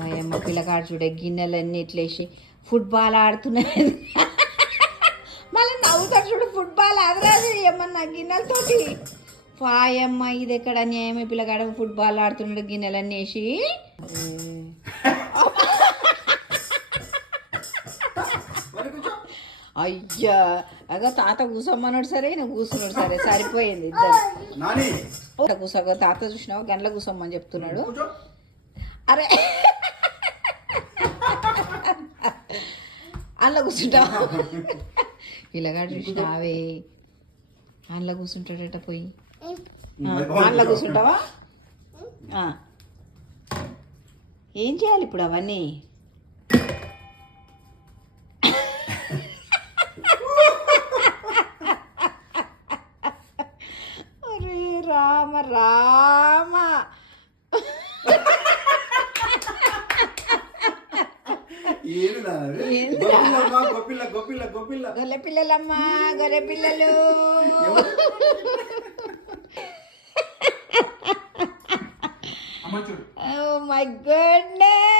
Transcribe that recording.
ఓయమ్మ పిల్లగాడు చూడే గిన్నెలన్నీ ఇట్లేసి ఫుట్బాల్ ఆడుతున్నాయి. మళ్ళీ నవ్వుతాడు చూడు, ఫుట్బాల్ అదరాదు ఏమన్నా గిన్నెలతోటి. పాయమ్మ ఇది ఎక్కడ న్యాయమే, పిల్లగాడు ఫుట్బాల్ ఆడుతున్నాడు గిన్నెలన్నీ వేసి. అయ్యా అగా తాత కూసమ్మన్నాడు సరే, నువ్వు కూర్చున్నాడు సరే, సరిపోయింది ఇద్దరు. కూసగా తాత చూసినావు గంటల కూసమ్మని చెప్తున్నాడు. అరే అందులో కూర్చుంటావా? పిల్లగాడు చూసినావే అందులో కూర్చుంటాడట, పోయి అందులో కూర్చుంటావా? ఏం చేయాలి ఇప్పుడు అవన్నీ? అరే రామ రామ, గొర్రె పిల్లలమ్మా, గొర్రె పిల్లలు. Oh my goodness.